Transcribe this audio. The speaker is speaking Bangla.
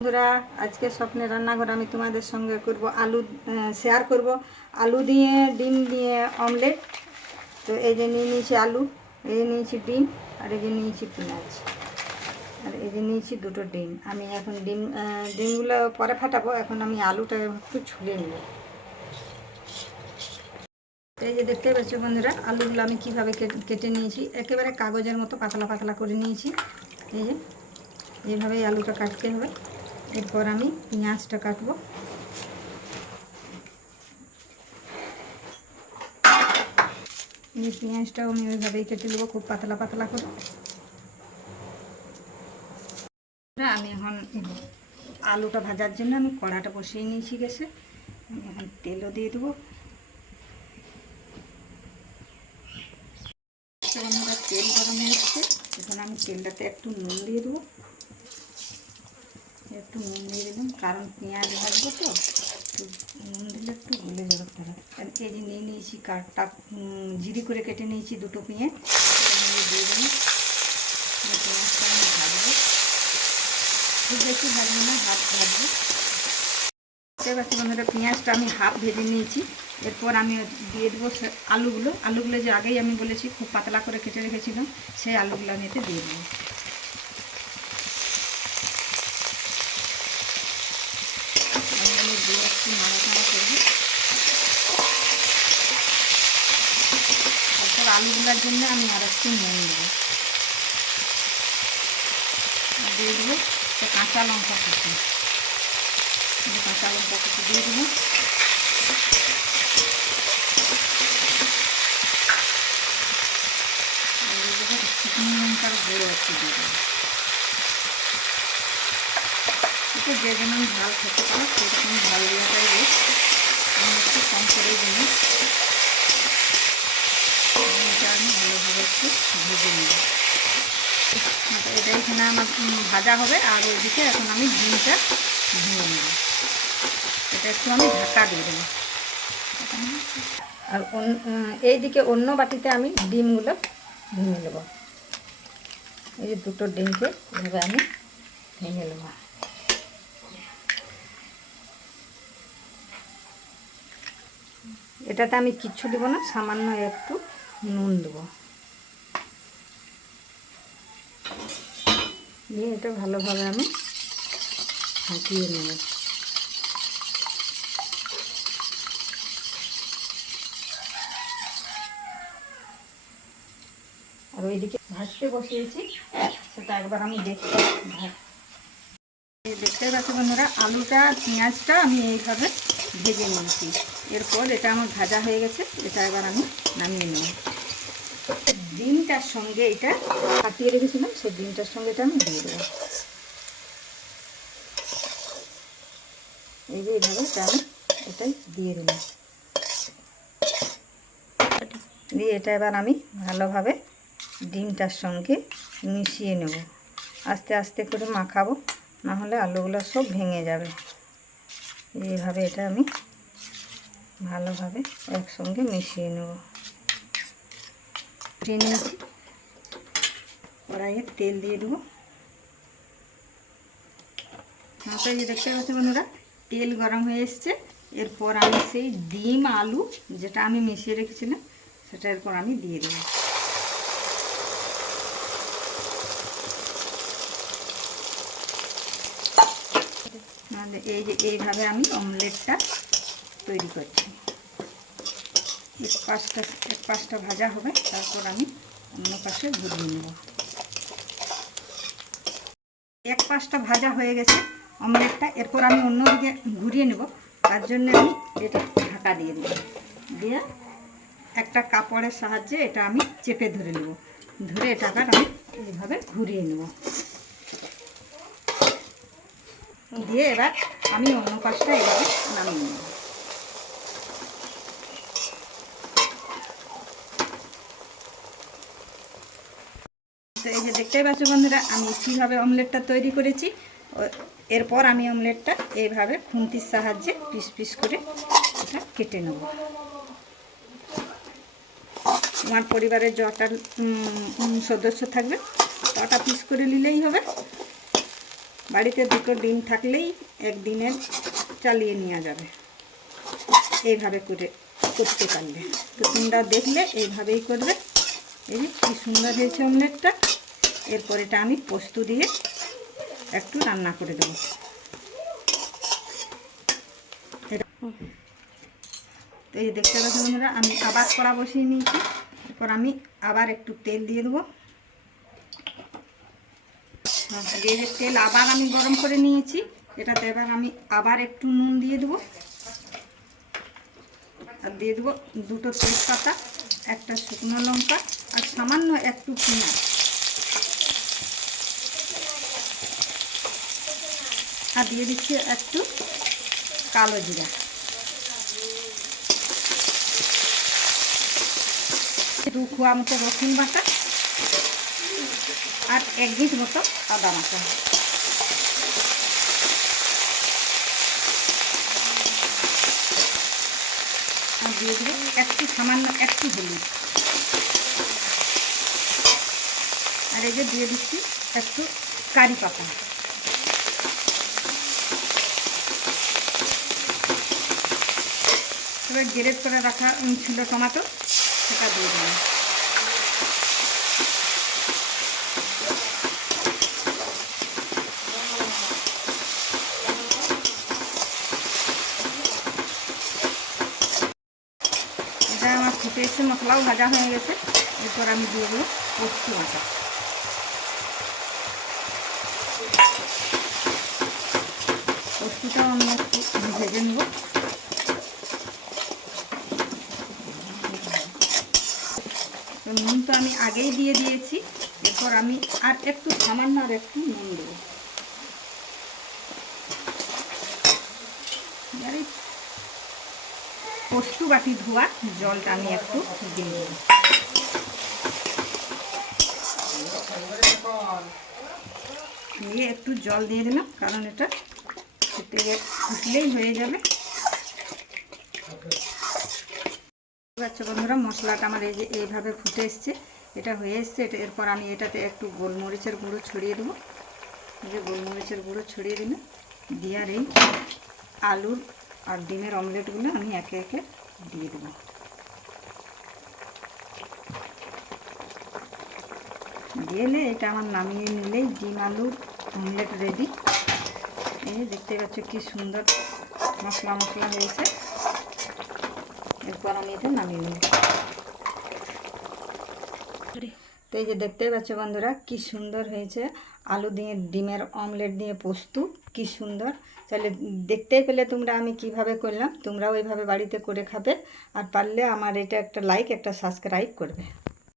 বন্ধুরা, আজকে স্বপ্নের রান্নাঘর আমি তোমাদের সঙ্গে করব আলু শেয়ার করব আলু দিয়ে ডিম দিয়ে অমলেট। তো এই যে নিয়ে নিয়েছি আলু, এই যে নিয়েছি ডিম, আর এই যে নিয়েছি পেঁয়াজ, আর এই যে নিয়েছি দুটো ডিম। আমি এখন ডিমগুলো পরে ফাটাবো, এখন আমি আলুটা একটু ছুলে নেব। এই যে দেখতে পাচ্ছ বন্ধুরা, আলুগুলো আমি কীভাবে কেটে নিয়েছি, একেবারে কাগজের মতো পাতলা পাতলা করে নিয়েছি। এই যে এইভাবেই আলুটা কাটতে হবে। এরপর আমি পেঁয়াজটা কাটবো। এই পেঁয়াজটাও আমি ওইভাবেই কেটে নেবো, খুব পাতলা পাতলা করে। আমি এখন আলুটা ভাজার জন্য আমি কড়াটা বসিয়ে নিয়েছি গ্যাসে। আমি এখন তেলও দিয়ে দেবো। তেল গরম হচ্ছে, এখন আমি তেলটাতে একটু নুন দিয়ে দেবো। একটু নুন দিয়ে দিলাম, কারণ পেঁয়াজ ভাজবো তো, একটু নুন দিলে একটু গলে যাবে তারা। এই যে নিয়ে নিয়েছি কাঠটা জিরি করে কেটে নিয়েছি দুটো পেঁয়াজ, দিয়ে দিলাম। পেঁয়াজটা আমি ভাজবো, খুব বেশি ভাজবো না, হাফ ভাজবো। বুঝতে পারছি বন্ধুরা, পেঁয়াজটা আমি হাফ ভেজে নিয়েছি। এরপর আমি দিয়ে দেবো আলুগুলো যে আগেই আমি বলেছি খুব পাতলা করে কেটে রেখেছিলাম, সেই আলুগুলো আমি এতে দিয়ে দেবো। দিয়ে একটু নাড়াচাড়া করবো। তারপর আলুগুলোর জন্য আমি আর একটু নুন দেবো, দিয়ে দেবো কাঁচা লঙ্কা কুচি। কাঁচা লঙ্কা কুচি দিয়ে দেবো। শুকনো লঙ্কার গুঁড়ো একটু দিয়ে দেবো। এতে যে যেমন ঝাল খেতে পারো সেরকম ঝাল দেওয়াটাই বেশ। আমি একটু কম করেই দিই। এটা আমি ভালোভাবে একটু ভেজে নিই। এটা এখানে আমার ভাজা হবে, আর ওইদিকে এখন আমি ডিমটা ভেঙে নেব। এটা একটু আমি ঢাকা দিয়ে দেবো। আর এইদিকে অন্য বাটিতে আমি ডিমগুলো ভেঙে নেব। এই যে দুটো ডিমকে এভাবে আমি ভেঙে নেব। এটাতে আমি কিচ্ছু দেবো না, সামান্য একটু নুন দেবো, দিয়ে এটা ভালোভাবে আমি ফাটিয়ে নেব। আর ওইদিকে ভাজতে বসিয়েছি, সেটা একবার আমি দেখতে পাচ্ছি বন্ধুরা, আলুটা পেঁয়াজটা আমি এইভাবে ভেজে নিয়েছি। এরপর এটা আমার ভাজা হয়ে গেছে, এটা এবার আমি নামিয়ে নেব। ডিমটার সঙ্গে এটা ফাটিয়ে রেখেছিলাম, সেই ডিমটার সঙ্গে এটা আমি দিয়ে দেবো। এই যে এইভাবে এটা আমি এটাই দিয়ে দিলাম। দিয়ে এটা এবার আমি ভালোভাবে ডিমটার সঙ্গে মিশিয়ে নেব। আস্তে আস্তে করে মাখাবো, নাহলে আলুগুলো সব ভেঙে যাবে। এইভাবে এটা আমি ভালোভাবে একসঙ্গে মিশিয়ে নেব। নিয়েছি, কড়াইয়ে তেল দিয়ে দেবো। মাথায় যে দেখতে পাচ্ছি বন্ধুরা, তেল গরম হয়ে এসছে। এরপর আমি সেই ডিম আলু যেটা আমি মিশিয়ে রেখেছিলাম সেটা এরপর আমি দিয়ে দেবো। এই যে এইভাবে আমি অমলেটটা তৈরি করছি। এক পাশটা ভাজা হবে, তারপর আমি অন্য পাশে ঘুরিয়ে নেব। এক পাশটা ভাজা হয়ে গেছে অমলেটটা, এরপর আমি অন্যদিকে ঘুরিয়ে নেব। তার জন্য আমি এটা ঢাকা দিয়ে দেব, দিয়ে একটা কাপড়ের সাহায্যে এটা আমি চেপে ধরে নেব। ধরে এটাকে আমি এইভাবে ঘুরিয়ে নেব, দিয়ে এবার আমি অন্য পাশটা এভাবে নামিয়ে নেব। তো এই যে দেখতেই পাচ্ছ বন্ধুরা, আমি কীভাবে অমলেটটা তৈরি করেছি। এরপর আমি অমলেটটা এইভাবে খুন্তির সাহায্যে পিস পিস করে এটা কেটে নেব। আমার পরিবারের যটা সদস্য থাকবে তটা পিস করে নিলেই হবে। বাড়িতে দুটো ডিম থাকলেই একদিনের চালিয়ে নেওয়া যাবে এইভাবে করে করতে পারলে। তো তোমরা দেখলে এইভাবেই করবে। এই যে কী সুন্দর হয়েছে অমলেটটা। এরপর এটা আমি পোস্ত দিয়ে একটু রান্না করে দেবো। তো এই দেখতে পাচ্ছি বন্ধুরা, আমি আবার কড়া বসিয়ে নিয়েছি। এরপর আমি আবার একটু তেল দিয়ে দেবো। দিয়ে তেল আবার আমি গরম করে নিয়েছি। এটাতে এবার আমি আবার একটু নুন দিয়ে দেবো, আর দিয়ে দেবো দুটো তেজপাতা, একটা শুকনো লঙ্কা আর সামান্য একটু পেঁয়াজ। আর দিয়ে দিচ্ছি একটু কালো জিরা, দু খোয়া মতো রসুন বাটা আর 1 ইঞ্চ মতো আদা বাটা। আর দিয়ে দেবো একটু সামান্য একটু হলুদ। আর এই যে দিয়ে দিচ্ছি একটু কারি পাতা। এবার গ্রেট করে রাখা ছিল টমেটো, সেটা দিয়ে দিলাম। এটা আমার ফুটে এসে মশলাও ভাজা হয়ে গেছে। এরপর আমি দিয়ে দেবো পোস্ত বাটা। পোস্তটাও আমি একটু ভেজে নেব। নুন তো আমি আগেই দিয়ে দিয়েছি। এরপর আমি আর একটু সামান্য আর একটু নুন দেবো। পোস্ত বাটি ধোয়া জলটা আমি একটু দিয়ে দেবো। দিয়ে একটু জল দিয়ে দিলাম, কারণ এটা ফুটলেই হয়ে যাবে। আচ্ছা বন্ধুরা, মশলাটা আমার এই যে এইভাবে ফুটে এসছে, এটা হয়ে এসছে। এরপর আমি এটাতে একটু গোলমরিচের গুঁড়ো ছড়িয়ে দেবো। এই যে গোলমরিচের গুঁড়ো ছড়িয়ে দিলাম। দিয়ে আর এই আলুর আর ডিমের অমলেটগুলো আমি একে একে দিয়ে দেবো। দিলে এটা আমার নামিয়ে নিলেই ডিম আলুর অমলেট রেডি। এই দেখতে পাচ্ছ কি সুন্দর মশলা মশলা হয়েছে। এরপর আমি এটা নামিয়ে নেব। তো এই যে দেখতে পাচ্ছ বন্ধুরা, কি সুন্দর হয়েছে আলু দিয়ে ডিমের অমলেট দিয়ে পোস্ত, কি সুন্দর। তাহলে দেখতেই পেলে তোমরা আমি কিভাবে করলাম। তোমরাও এইভাবে বাড়িতে করে খাবে। আর পারলে আমার এটা একটা লাইক একটা সাবস্ক্রাইব করবে।